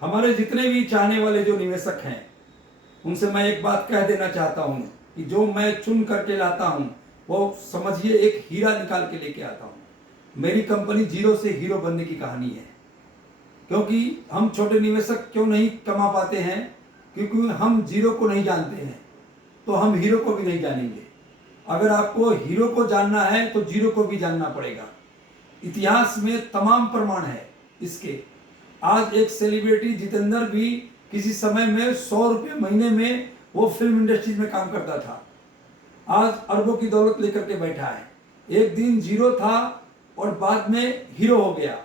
हमारे जितने भी चाहने वाले जो निवेशक हैं उनसे मैं एक बात कह देना चाहता हूं कि जो मैं चुन करके लाता हूं वो समझिए एक हीरा निकाल के लेके आता हूं। मेरी कंपनी जीरो से हीरो बनने की कहानी है। क्योंकि हम छोटे निवेशक क्यों नहीं कमा पाते हैं? क्योंकि हम जीरो को नहीं जानते हैं, तो हम हीरो को भी नहीं जानेंगे। अगर आपको हीरो को जानना है तो जीरो को भी जानना पड़ेगा। इतिहास में तमाम प्रमाण है इसके। आज एक सेलिब्रिटी जितेंद्र भी किसी समय में 100 रुपये महीने में वो फिल्म इंडस्ट्रीज में काम करता था, आज अरबों की दौलत लेकर के बैठा है। एक दिन जीरो था और बाद में हीरो हो गया।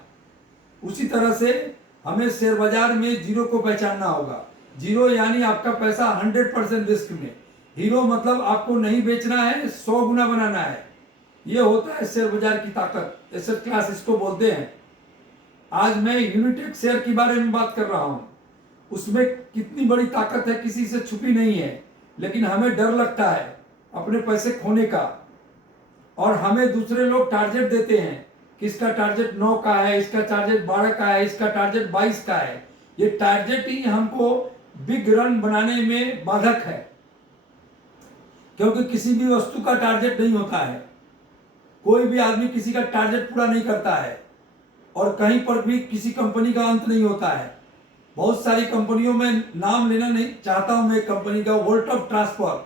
उसी तरह से हमें शेयर बाजार में जीरो को पहचानना होगा। जीरो यानी आपका पैसा 100% रिस्क में, हीरो मतलब आपको नहीं बेचना है, 100 गुना बनाना है। ये होता है शेयर बाजार की ताकत, एसेट क्लास इसको बोलते हैं। आज मैं यूनिटेक शेयर के बारे में बात कर रहा हूं। उसमें कितनी बड़ी ताकत है किसी से छुपी नहीं है, लेकिन हमें डर लगता है अपने पैसे खोने का। और हमें दूसरे लोग टारगेट देते हैं कि इसका टारगेट 9 का है, इसका टारगेट 12 का है, इसका टारगेट 22 का है। ये टारगेट ही हमको बिग रन बनाने में बाधक है, क्योंकि किसी भी वस्तु का टारगेट नहीं होता है। कोई भी आदमी किसी का टारगेट पूरा नहीं करता है और कहीं पर भी किसी कंपनी का अंत नहीं होता है। बहुत सारी कंपनियों में नाम लेना नहीं चाहता हूं मैं, एक कंपनी का वोल्ट ऑफ ट्रांसफर,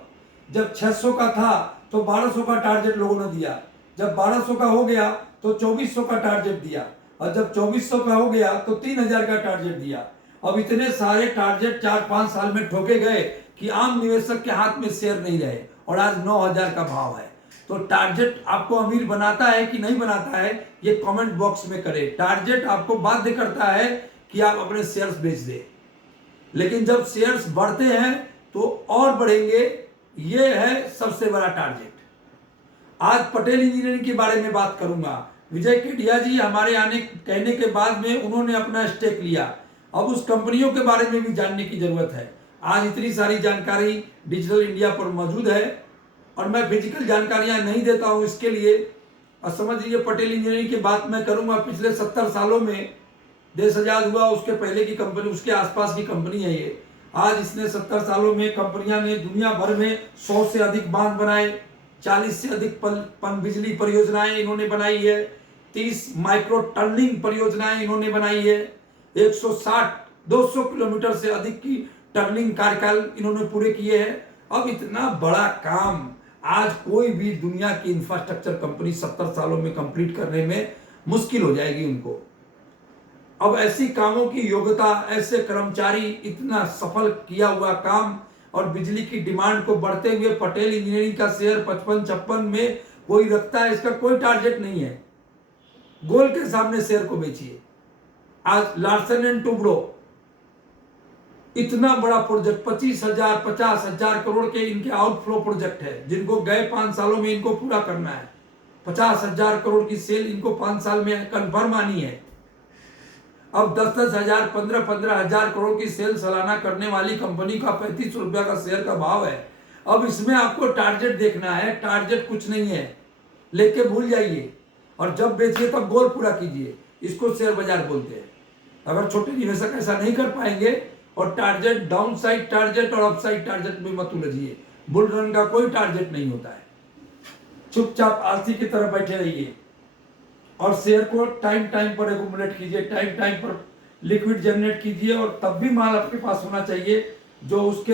जब 600 का था तो 1200 का टारगेट लोगों ने दिया, जब 1200 का हो गया तो 2400 का टारगेट दिया, और जब 2400 का हो गया तो 3000 का टारगेट दिया। अब इतने सारे टारगेट 4-5 साल में ठोके गए कि आम निवेशक के हाथ में शेयर नहीं रहे, और आज 9000 का भाव है। तो टारगेट आपको अमीर बनाता है कि नहीं बनाता है, ये कमेंट बॉक्स में करें। टारगेट आपको बाध्य करता है कि आप अपने शेयर्स बेच दें, लेकिन जब शेयर्स बढ़ते हैं तो और बढ़ेंगे। ये है सबसे बड़ा टारगेट। आज पटेल इंजीनियरिंग के बारे में बात करूंगा। विजय केडिया जी हमारे आने कहने के बाद में उन्होंने अपना स्टेक लिया। अब उस कंपनियों के बारे में भी जानने की जरूरत है। आज इतनी सारी जानकारी डिजिटल इंडिया पर मौजूद है और मैं फिजिकल जानकारियां नहीं देता हूं इसके लिए। और समझ लीजिए पटेल इंजीनियरिंग की बात मैं करूंगा, पिछले 70 सालों में देश आजाद हुआ उसके पहले की कंपनी, उसके आसपास की कंपनी है ये। आज इसने 70 सालों में कंपनियां ने दुनिया भर में 100 से अधिक बांध बनाए, 40 से अधिक बिजली परियोजनाएं इन्होंने बनाई है, 30 माइक्रो टनलिंग परियोजनाएं इन्होंने बनाई है, 160-200 किलोमीटर से अधिक की टनलिंग कार्यकाल इन्होंने पूरे किए हैं। अब इतना बड़ा काम आज कोई भी दुनिया की इंफ्रास्ट्रक्चर कंपनी 70 सालों में कंप्लीट करने में मुश्किल हो जाएगी उनको। अब ऐसी कामों की योग्यता, ऐसे कर्मचारी, इतना सफल किया हुआ काम और बिजली की डिमांड को बढ़ते हुए पटेल इंजीनियरिंग का शेयर 55-56 में कोई रखता है, इसका कोई टारगेट नहीं है। गोल के सामने शेयर को बेचिए। आज लार्सन एंड टुब्रो इतना बड़ा प्रोजेक्ट 25,000-50,000 करोड़ के इनके आउटफ्लो प्रोजेक्ट है, जिनको गए 5 सालों में इनको पूरा करना है। 50,000 करोड़ की सेल इनको 5 साल में कंफर्म आनी है। अब 10-10 हजार 15-15 हजार करोड़ की सेल सालाना करने वाली कंपनी का 35 रुपया का शेयर का भाव है। अब इसमें आपको टारगेट देखना है। टारगेट कुछ नहीं है, लेके भूल जाइए और जब बेचिए तब गोल पूरा कीजिए। इसको शेयर बाजार बोलते हैं। अगर छोटे निवेशक ऐसा नहीं कर पाएंगे और टारगेट डाउन साइड टारगेट और अपसाइड टारगेट में मत उलझिए। बुल रन का कोई टारगेट नहीं होता है। चुपचाप आलसी की तरह बैठे रहिए और शेयर को टाइम टाइम पर एक्यूमुलेट कीजिए, टाइम टाइम पर लिक्विड जनरेट कीजिए, और तब भी माल आपके पास होना चाहिए जो उसके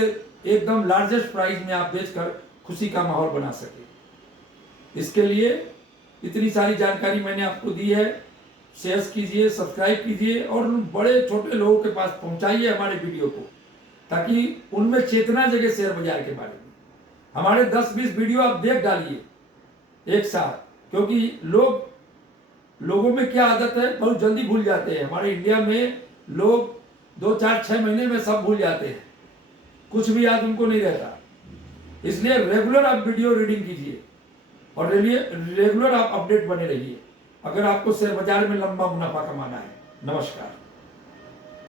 एकदम लार्जेस्ट प्राइस में आप बेचकर खुशी का माहौल बना सके। इसके लिए इतनी सारी जानकारी मैंने आपको दी है। शेयर कीजिए, सब्सक्राइब कीजिए और बड़े छोटे लोगों के पास पहुंचाइए हमारे वीडियो को, ताकि उनमें चेतना जगे शेयर बाजार के बारे में। हमारे 10-20 वीडियो आप देख डालिए एक साथ, क्योंकि लोगों में क्या आदत है, बहुत जल्दी भूल जाते हैं। हमारे इंडिया में लोग 2-4-6 महीने में सब भूल जाते हैं, कुछ भी याद उनको नहीं रहता। इसलिए रेगुलर आप वीडियो रीडिंग कीजिए और रेगुलर आप अपडेट बने रहिए, अगर आपको शेयर बाजार में लंबा मुनाफा कमाना है। नमस्कार।